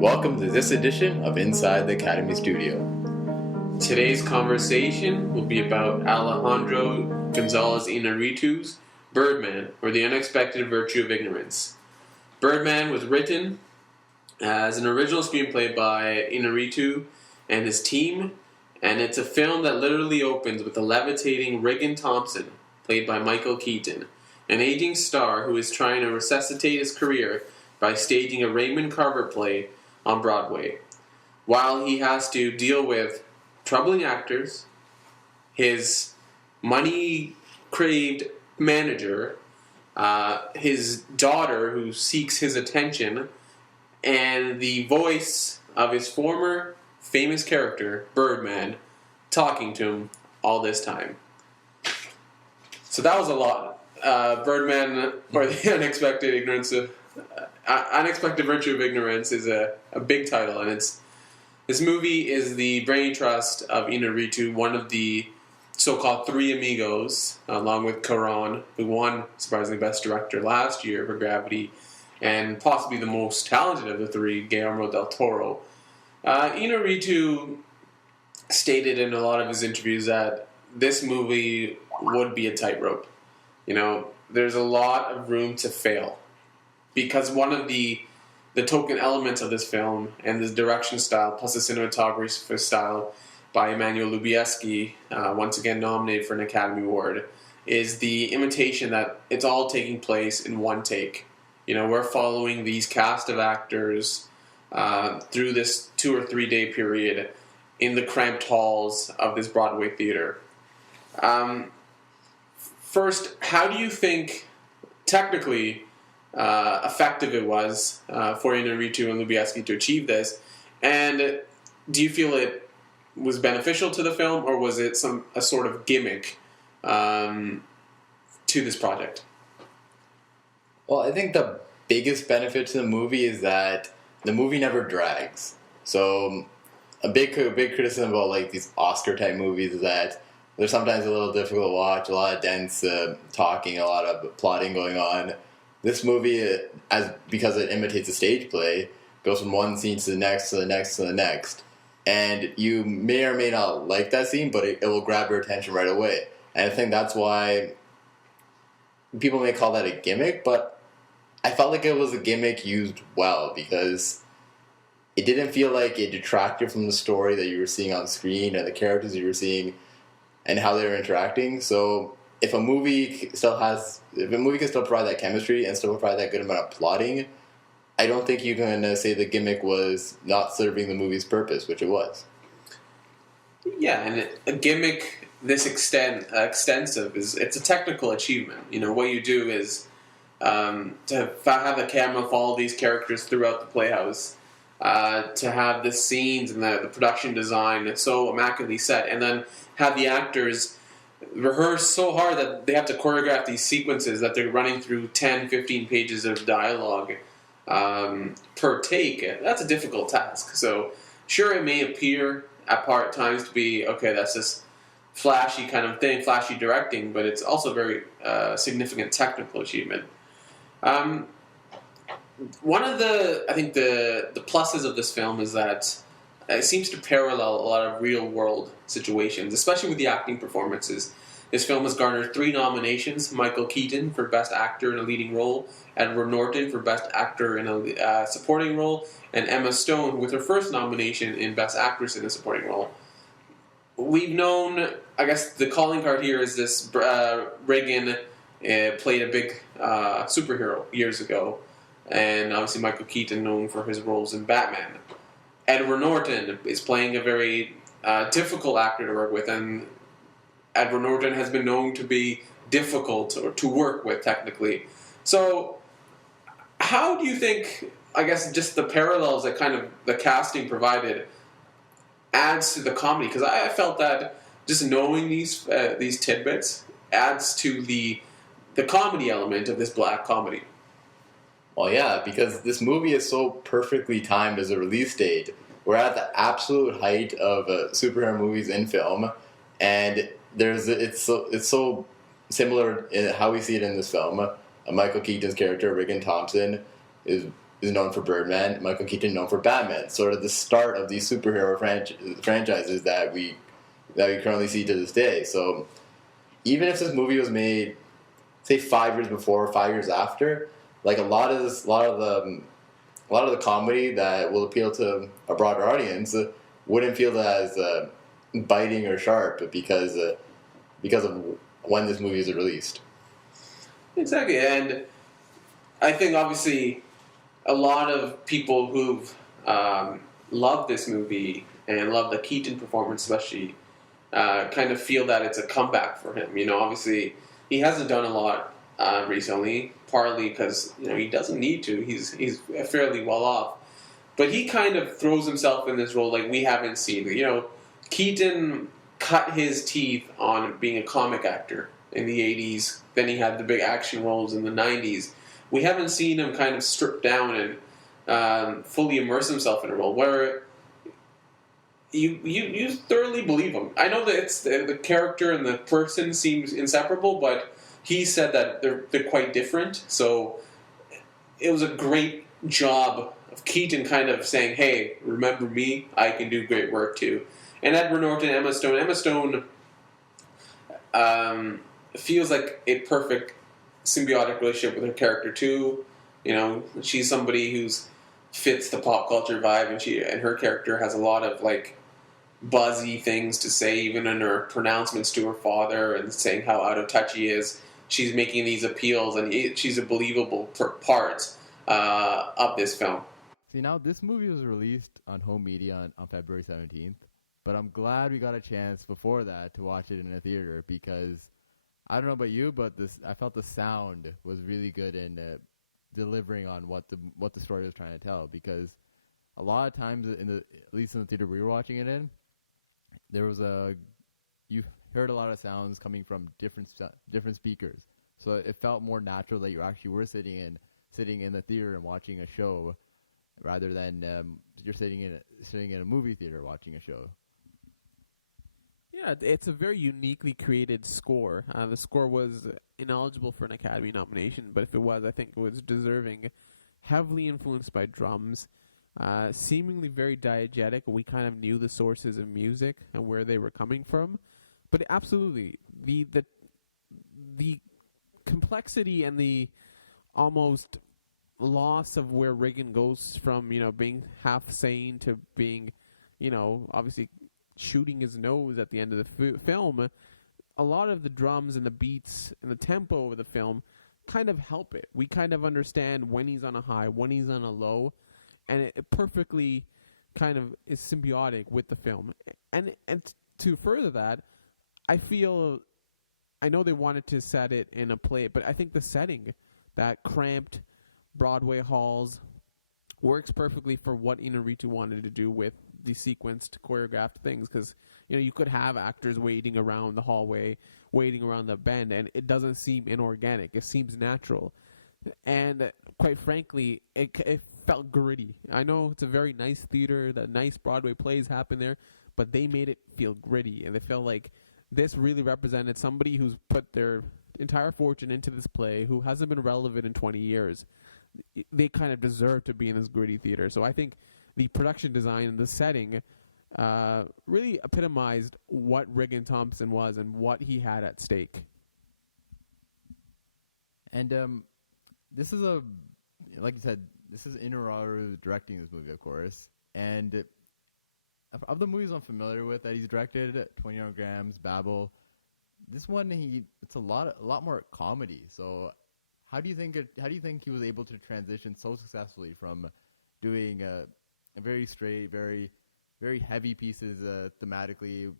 Welcome to this edition of Inside the Academy Studio. Today's conversation will be about Alejandro Gonzalez Inarritu's Birdman, or The Unexpected Virtue of Ignorance. Birdman was written as an original screenplay by Inarritu and his team, and it's a film that literally opens with a levitating Regan Thompson, played by Michael Keaton, an aging star who is trying to resuscitate his career by staging a Raymond Carver play on Broadway, while he has to deal with troubling actors, his money-craved manager, his daughter who seeks his attention, and the voice of his former famous character, Birdman, talking to him all this time. So that was a lot. Birdman, or The Unexpected Virtue of Ignorance is a big title, and this movie is the brain trust of Inarritu, one of the so-called three amigos, along with Cuarón, who won, surprisingly, Best Director last year for Gravity, and possibly the most talented of the three, Guillermo del Toro. Inarritu stated in a lot of his interviews that this movie would be a tightrope. You know, there's a lot of room to fail, because one of the token elements of this film and the direction style, plus the cinematography style by Emmanuel Lubezki, once again nominated for an Academy Award, is the imitation that it's all taking place in one take. You know, we're following these cast of actors through this 2 or 3 day period in the cramped halls of this Broadway theater. First, how do you think, technically, effective it was for Inarritu and Lubezki to achieve this? And do you feel it was beneficial to the film, or was it a sort of gimmick to this project? Well, I think the biggest benefit to the movie is that the movie never drags. So a big criticism about like these Oscar-type movies is that they're sometimes a little difficult to watch, a lot of dense talking, a lot of plotting going on. This movie, because it imitates a stage play, goes from one scene to the next, to the next, to the next. And you may or may not like that scene, but it will grab your attention right away. And I think that's why people may call that a gimmick, but I felt like it was a gimmick used well, because it didn't feel like it detracted from the story that you were seeing on screen and the characters you were seeing and how they were interacting. So if a movie can still provide that chemistry and still provide that good amount of plotting, I don't think you can say the gimmick was not serving the movie's purpose, which it was. Yeah, and a gimmick this extensive it's a technical achievement. You know, what you do is to have the camera follow these characters throughout the playhouse, to have the scenes and the production design so immaculately set, and then have the actors rehearse so hard that they have to choreograph these sequences that they're running through 10, 15 pages of dialogue per take. That's a difficult task. So sure, it may appear at times to be, okay, that's this flashy kind of thing, flashy directing, but it's also very significant technical achievement. One of the pluses of this film is that it seems to parallel a lot of real-world situations, especially with the acting performances. This film has garnered 3 nominations: Michael Keaton for Best Actor in a Leading Role, Edward Norton for Best Actor in a Supporting Role, and Emma Stone with her first nomination in Best Actress in a Supporting Role. We've known, I guess the calling card here is this Regan played a big superhero years ago, and obviously Michael Keaton known for his roles in Batman. Edward Norton is playing a very difficult actor to work with, and Edward Norton has been known to be difficult or to work with technically. So how do you think, I guess, just the parallels that kind of the casting provided adds to the comedy? Because I felt that just knowing these tidbits adds to the comedy element of this black comedy. Well, yeah, because this movie is so perfectly timed as a release date. We're at the absolute height of superhero movies in film, and it's so similar in how we see it in this film. Michael Keaton's character, Regan Thompson, is is known for Birdman, Michael Keaton known for Batman. Sort of the start of these superhero franchises that we currently see to this day. So even if this movie was made, say 5 years before, 5 years after, like a lot of the comedy that will appeal to a broader audience wouldn't feel as biting or sharp because of when this movie is released. Exactly, and I think obviously a lot of people who've loved this movie and love the Keaton performance especially kind of feel that it's a comeback for him. Obviously he hasn't done a lot recently, partly because he doesn't need to. He's fairly well off, but he kind of throws himself in this role like we haven't seen. Keaton cut his teeth on being a comic actor in the 80s. Then he had the big action roles in the 90s. We haven't seen him kind of strip down and fully immerse himself in a role where you thoroughly believe him. I know that it's the character and the person seems inseparable, but he said that they're quite different. So it was a great job of Keaton kind of saying, "Hey, remember me? I can do great work too." And Edward Norton, Emma Stone. Emma Stone feels like a perfect symbiotic relationship with her character too. She's somebody who's fits the pop culture vibe, and her character has a lot of like buzzy things to say, even in her pronouncements to her father and saying how out of touch he is. She's making these appeals, and she's a believable part of this film. See, now this movie was released on home media on February 17th, but I'm glad we got a chance before that to watch it in a theater because I don't know about you, but I felt the sound was really good in delivering on what the story was trying to tell. Because a lot of times, at least in the theater we were watching it in, there was you heard a lot of sounds coming from different speakers, so it felt more natural that you actually were sitting in the theater and watching a show, rather than you're sitting in a movie theater watching a show. Yeah, it's a very uniquely created score. The score was ineligible for an Academy nomination, but if it was, I think it was deserving. Heavily influenced by drums, seemingly very diegetic. We kind of knew the sources of music and where they were coming from, but absolutely the complexity and the almost loss of where Reagan goes from being half sane to being obviously shooting his nose at the end of the film. A lot of the drums and the beats and the tempo of the film kind of help it. We kind of understand when he's on a high, when he's on a low, and it perfectly kind of is symbiotic with the film. And to further that, I know they wanted to set it in a play, but I think the setting, that cramped Broadway halls, works perfectly for what Inarritu wanted to do with the sequenced, choreographed things, because you could have actors waiting around the hallway, waiting around the bend, and it doesn't seem inorganic. It seems natural, and quite frankly, it felt gritty. I know it's a very nice theater, that nice Broadway plays happen there, but they made it feel gritty, and it felt like this really represented somebody who's put their entire fortune into this play, who hasn't been relevant in 20 years. They kind of deserve to be in this gritty theater. So I think the production design and the setting really epitomized what Regan Thompson was and what he had at stake. And this is like you said, this is Inarritu directing this movie, of course. And of the movies I'm familiar with that he's directed, 21 Grams, Babel, this one it's a lot more comedy. So how do you think he was able to transition so successfully from doing a very straight, very very heavy pieces thematically,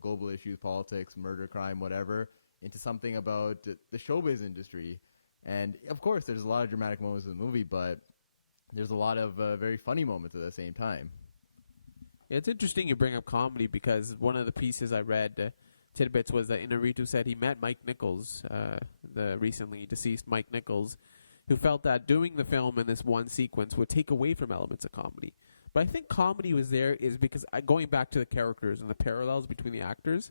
global issues, politics, murder, crime, whatever, into something about the showbiz industry? And of course, there's a lot of dramatic moments in the movie, but there's a lot of very funny moments at the same time. It's interesting you bring up comedy, because one of the pieces I read, tidbits, was that Inarritu said he met Mike Nichols, the recently deceased Mike Nichols, who felt that doing the film in this one sequence would take away from elements of comedy. But I think comedy was there is because, going back to the characters and the parallels between the actors,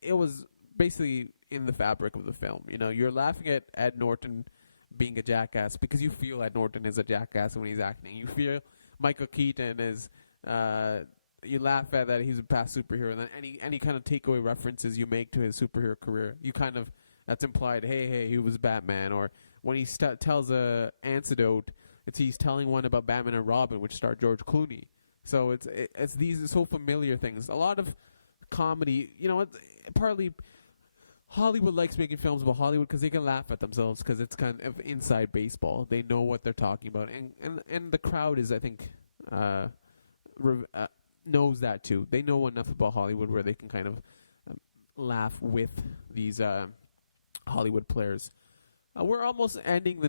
it was basically in the fabric of the film. You're laughing at Ed Norton being a jackass because you feel Ed Norton is a jackass when he's acting. You feel Michael Keaton is. You laugh at that he's a past superhero, and then any kind of takeaway references you make to his superhero career, you kind of that's implied. Hey, he was Batman. Or when he tells a anecdote, he's telling one about Batman and Robin, which starred George Clooney. So it's these so familiar things. A lot of comedy, partly Hollywood likes making films about Hollywood because they can laugh at themselves because it's kind of inside baseball. They know what they're talking about, and the crowd is, I think, knows that too. They know enough about Hollywood where they can kind of laugh with these Hollywood players. We're almost ending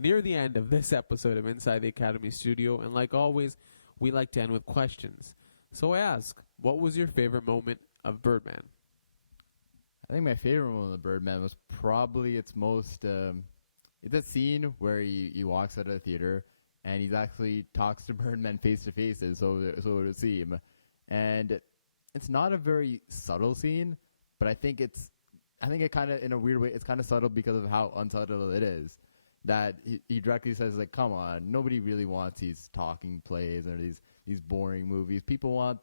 near the end of this episode of Inside the Academy Studio, and like always, we like to end with questions. So I ask, what was your favorite moment of Birdman? I think my favorite moment of Birdman was probably its most. It's a scene where he walks out of the theater and he actually talks to Birdman face to face, so it would seem. And it's not a very subtle scene, but I think it kind of, in a weird way, it's kind of subtle because of how unsubtle it is. That he directly says, like, come on, nobody really wants these talking plays or these boring movies. People want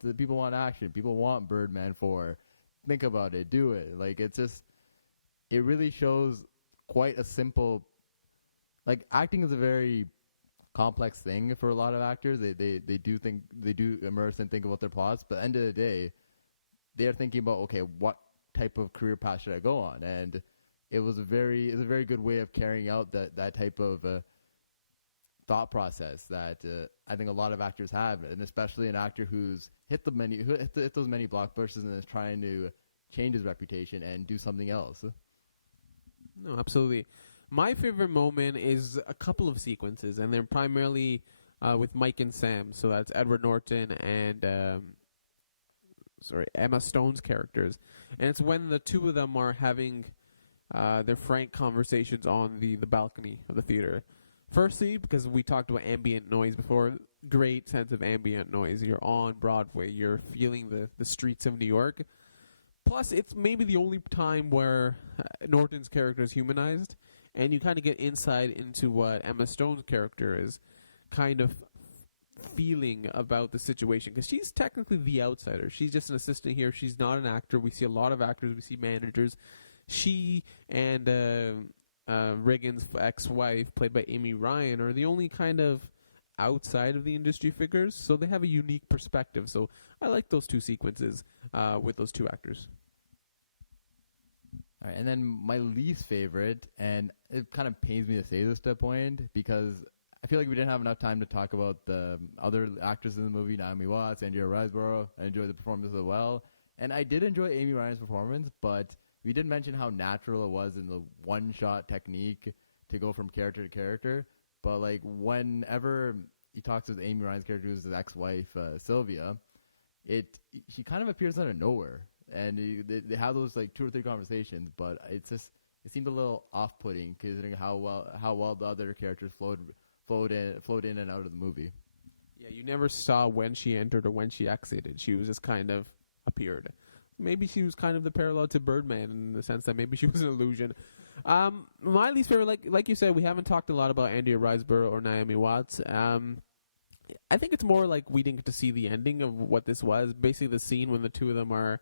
action. People want Birdman 4. Think about it. Do it. Like, it really shows quite a simple, like, acting is a very complex thing for a lot of actors. They do immerse and think about their plots, but at the end of the day, they are thinking about, okay, what type of career path should I go on? And it was a very good way of carrying out that type of thought process that I think a lot of actors have, and especially an actor who's hit those many blockbusters and is trying to change his reputation and do something else. No, absolutely. My favorite moment is a couple of sequences, and they're primarily with Mike and Sam. So that's Edward Norton and Emma Stone's characters, and it's when the two of them are having their frank conversations on the balcony of the theater. Firstly, because we talked about ambient noise before, great sense of ambient noise. You're on Broadway. You're feeling the streets of New York. Plus, it's maybe the only time where Norton's character is humanized, and you kind of get insight into what Emma Stone's character is kind of feeling about the situation, because she's technically the outsider. She's just an assistant here. She's not an actor. We see a lot of actors. We see managers. She and Reagan's ex-wife, played by Amy Ryan, are the only kind of outside of the industry figures, so they have a unique perspective. So I like those two sequences with those two actors. All right, and then my least favorite, and it kind of pains me to say this to a point, because I feel like we didn't have enough time to talk about the other actors in the movie, Naomi Watts, Andrea Riseborough. I enjoyed the performance as well. And I did enjoy Amy Ryan's performance, but we did mention how natural it was in the one-shot technique to go from character to character. But, like, whenever he talks with Amy Ryan's character, who's his ex-wife, Sylvia, she kind of appears out of nowhere. And they have those, like, 2 or 3 conversations, but it seemed a little off-putting, considering how well the other characters flowed in and out of the movie. Yeah, you never saw when she entered or when she exited. She was just kind of appeared. Maybe she was kind of the parallel to Birdman in the sense that maybe she was an illusion. My least favorite, like you said, we haven't talked a lot about Andrea Riseborough or Naomi Watts. I think it's more like we didn't get to see the ending of what this was. Basically, the scene when the two of them are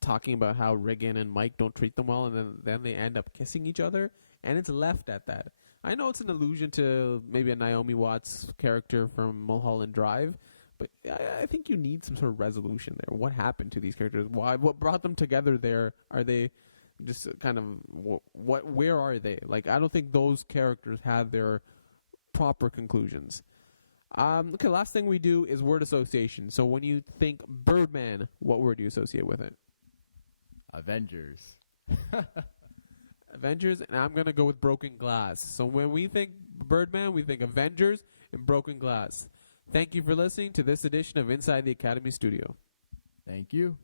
talking about how Regan and Mike don't treat them well, and then they end up kissing each other, and it's left at that. I know it's an allusion to maybe a Naomi Watts character from Mulholland Drive, but I think you need some sort of resolution there. What happened to these characters? Why? What brought them together there? Are they just kind of where are they? Like, I don't think those characters had their proper conclusions. Okay, last thing we do is word association. So when you think Birdman, what word do you associate with it? Avengers. Avengers, and I'm going to go with Broken Glass. So when we think Birdman, we think Avengers and Broken Glass. Thank you for listening to this edition of Inside the Academy Studio. Thank you.